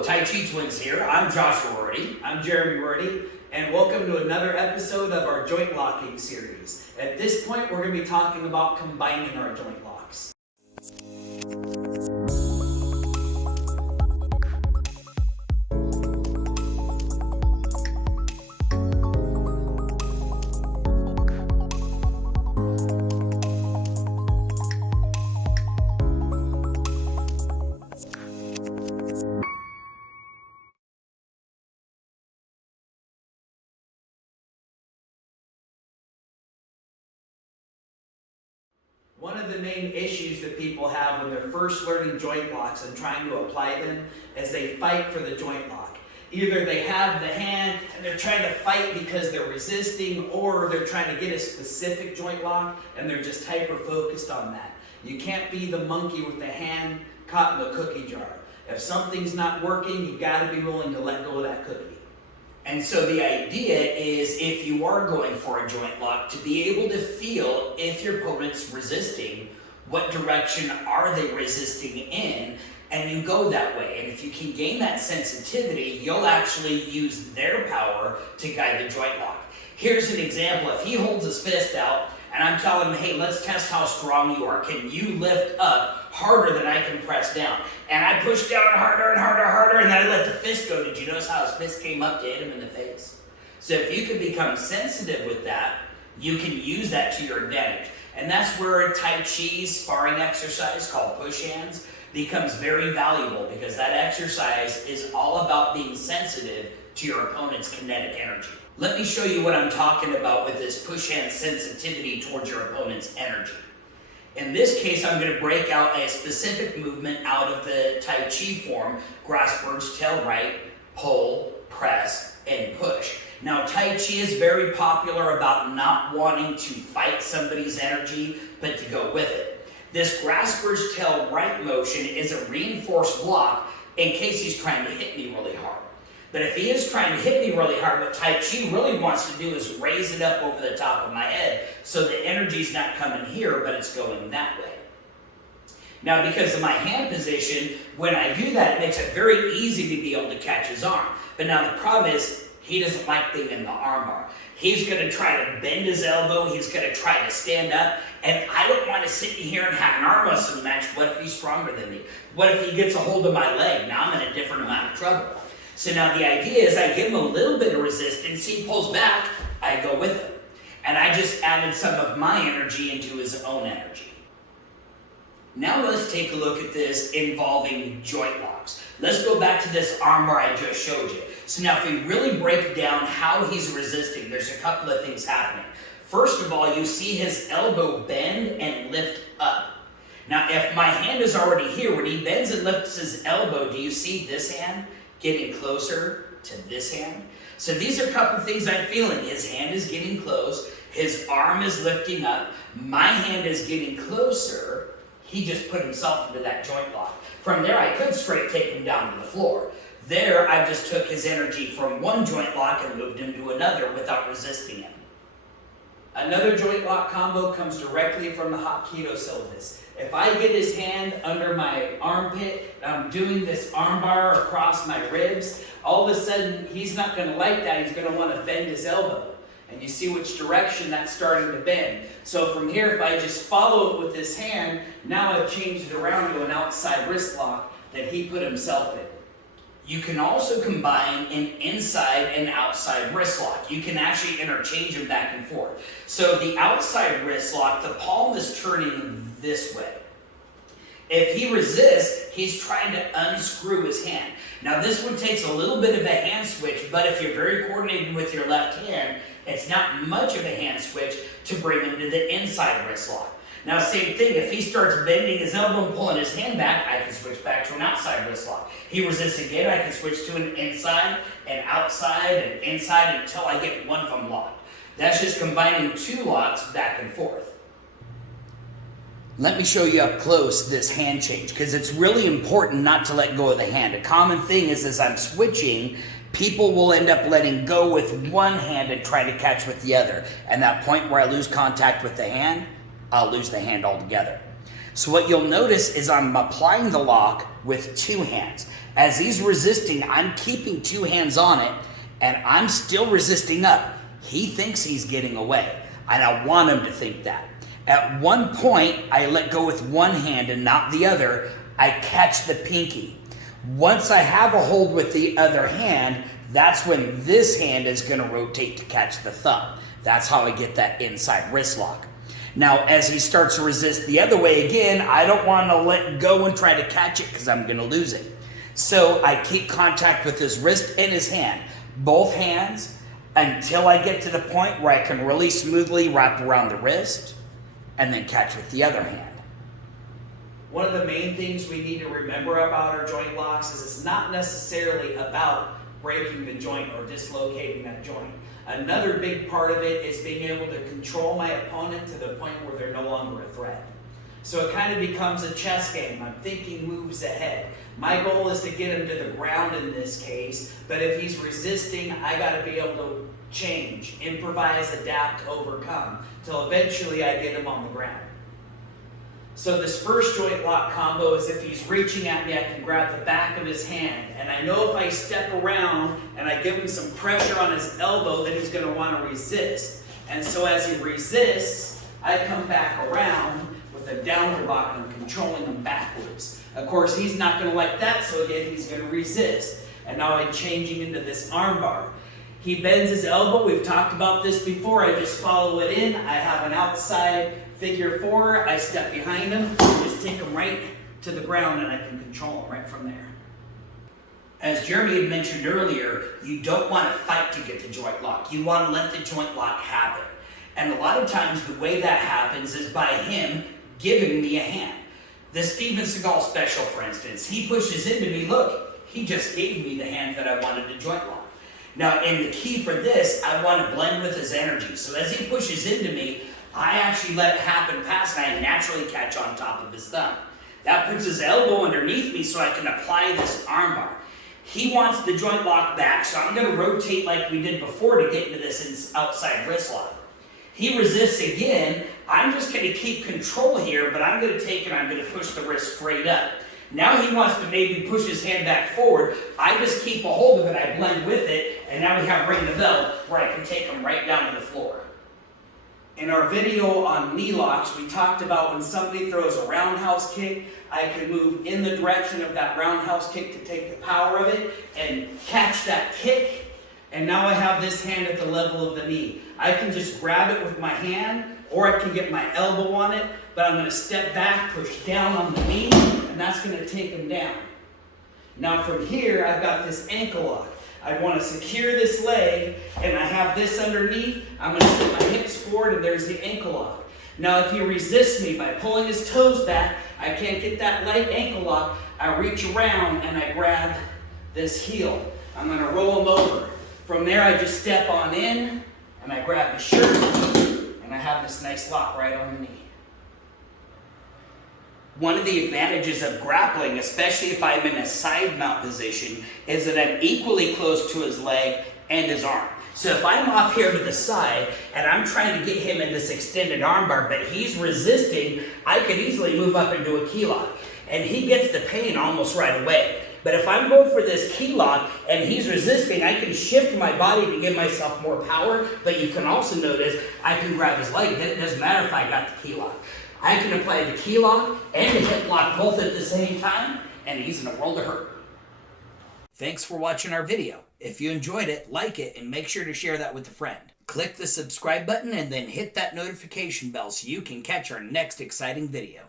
Hello, Tai Chi Twins here. I'm Joshua Rorty. I'm Jeremy Rorty, and welcome to another episode of our joint locking series. At this point, we're going to be talking about combining our joint locks. One of the main issues that people have when they're first learning joint locks and trying to apply them is they fight for the joint lock. Either they have the hand and they're trying to fight because they're resisting, or they're trying to get a specific joint lock and they're just hyper-focused on that. You can't be the monkey with the hand caught in the cookie jar. If something's not working, you gotta be willing to let go of that cookie. And so the idea is, if you are going for a joint lock, to be able to feel if your opponent's resisting, what direction are they resisting in, and you go that way. And if you can gain that sensitivity, you'll actually use their power to guide the joint lock. Here's an example. If he holds his fist out, and I'm telling him, hey, let's test how strong you are. Can you lift up harder than I can press down? And I push down harder and harder, and then I let the fist go. Did you notice how his fist came up to hit him in the face? So if you can become sensitive with that, you can use that to your advantage. And that's where a Tai Chi sparring exercise called push hands becomes very valuable, because that exercise is all about being sensitive to your opponent's kinetic energy. Let me show you what I'm talking about with this push hand sensitivity towards your opponent's energy. In this case, I'm going to break out a specific movement out of the Tai Chi form: grass bird's tail right, pull, press, and push. Now, Tai Chi is very popular about not wanting to fight somebody's energy, but to go with it. This grass bird's tail right motion is a reinforced block in case he's trying to hit me really hard. But if he is trying to hit me really hard, what Tai Chi really wants to do is raise it up over the top of my head, so the energy's not coming here, but it's going that way. Now, because of my hand position, when I do that, it makes it very easy to be able to catch his arm. But now the problem is, he doesn't like being in the armbar. He's going to try to bend his elbow, he's going to try to stand up, and I don't want to sit here and have an arm wrestling match. What if he's stronger than me? What if he gets a hold of my leg? Now I'm in a different amount of trouble. So now the idea is, I give him a little bit of resistance, he pulls back, I go with him. And I just added some of my energy into his own energy. Now let's take a look at this involving joint locks. Let's go back to this armbar I just showed you. So now if we really break down how he's resisting, there's a couple of things happening. First of all, you see his elbow bend and lift up. Now if my hand is already here, when he bends and lifts his elbow, do you see this hand getting closer to this hand? So these are a couple of things I'm feeling. His hand is getting close, his arm is lifting up, my hand is getting closer. He just put himself into that joint lock. From there, I could straight take him down to the floor. There, I just took his energy from one joint lock and moved him to another without resisting him. Another joint lock combo comes directly from the Hapkido syllabus. If I get his hand under my armpit, and I'm doing this armbar across my ribs, all of a sudden, he's not going to like that. He's going to want to bend his elbow. And you see which direction that's starting to bend. So from here, if I just follow it with this hand, now I've changed it around to an outside wrist lock that he put himself in. You can also combine an inside and outside wrist lock. You can actually interchange them back and forth. So the outside wrist lock, the palm is turning this way. If he resists, he's trying to unscrew his hand. Now this one takes a little bit of a hand switch, but if you're very coordinated with your left hand, it's not much of a hand switch to bring him to the inside wrist lock. Now same thing, if he starts bending his elbow and pulling his hand back, I can switch back to an outside wrist lock. He resists again, I can switch to an inside and outside and inside until I get one of them locked. That's just combining two locks back and forth. Let me show you up close this hand change, because it's really important not to let go of the hand. A common thing is, as I'm switching, people will end up letting go with one hand and try to catch with the other. And that point where I lose contact with the hand, I'll lose the hand altogether. So what you'll notice is I'm applying the lock with 2 hands. As he's resisting, I'm keeping 2 hands on it, and I'm still resisting up. He thinks he's getting away, and I want him to think that. At one point, I let go with 1 hand and not the other. I catch the pinky. Once I have a hold with the other hand, that's when this hand is going to rotate to catch the thumb. That's how I get that inside wrist lock. Now, as he starts to resist the other way again, I don't want to let go and try to catch it because I'm going to lose it. So I keep contact with his wrist and his hand, both hands, until I get to the point where I can really smoothly wrap around the wrist and then catch with the other hand. One of the main things we need to remember about our joint locks is it's not necessarily about breaking the joint or dislocating that joint. Another big part of it is being able to control my opponent to the point where they're no longer a threat. So it kind of becomes a chess game. I'm thinking moves ahead. My goal is to get him to the ground in this case, but if he's resisting, I got to be able to change, improvise, adapt, overcome, till eventually I get him on the ground. So this first joint lock combo is if he's reaching at me, I can grab the back of his hand. And I know if I step around and I give him some pressure on his elbow, that he's going to want to resist. And so as he resists, I come back around with a downward lock and I'm controlling him backwards. Of course, he's not going to like that, so again, he's going to resist. And now I'm changing into this arm bar. He bends his elbow. We've talked about this before. I just follow it in. I have an outside figure 4, I step behind him, just take him right to the ground and I can control him right from there. As Jeremy had mentioned earlier, you don't want to fight to get the joint lock. You want to let the joint lock happen. And a lot of times the way that happens is by him giving me a hand. The Steven Seagal special, for instance, he pushes into me, look, he just gave me the hand that I wanted to joint lock. Now, and the key for this, I want to blend with his energy. So as he pushes into me, I actually let it happen past and I naturally catch on top of his thumb. That puts his elbow underneath me so I can apply this arm bar. He wants the joint lock back, so I'm going to rotate like we did before to get into this outside wrist lock. He resists again. I'm just going to keep control here, but I'm going to take and I'm going to push the wrist straight up. Now he wants to maybe push his hand back forward. I just keep a hold of it, I blend with it, and now we have ring the bell where I can take him right down to the floor. In our video on knee locks, we talked about when somebody throws a roundhouse kick, I can move in the direction of that roundhouse kick to take the power of it and catch that kick. And now I have this hand at the level of the knee. I can just grab it with my hand, or I can get my elbow on it, but I'm going to step back, push down on the knee, and that's going to take him down. Now from here, I've got this ankle lock. I want to secure this leg, and I have this underneath. I'm going to set my hips forward, and there's the ankle lock. Now, if he resists me by pulling his toes back, I can't get that light ankle lock. I reach around, and I grab this heel. I'm going to roll him over. From there, I just step on in, and I grab his shirt, and I have this nice lock right on the knee. One of the advantages of grappling, especially if I'm in a side mount position, is that I'm equally close to his leg and his arm. So if I'm off here to the side and I'm trying to get him in this extended armbar, but he's resisting, I could easily move up into a key lock. And he gets the pain almost right away. But if I'm going for this key lock and he's resisting, I can shift my body to give myself more power, but you can also notice I can grab his leg. It doesn't matter if I got the key lock. I can apply the key lock and the hip lock both at the same time, and he's in a world of hurt. Thanks for watching our video. If you enjoyed it, like it, and make sure to share that with a friend. Click the subscribe button and then hit that notification bell so you can catch our next exciting video.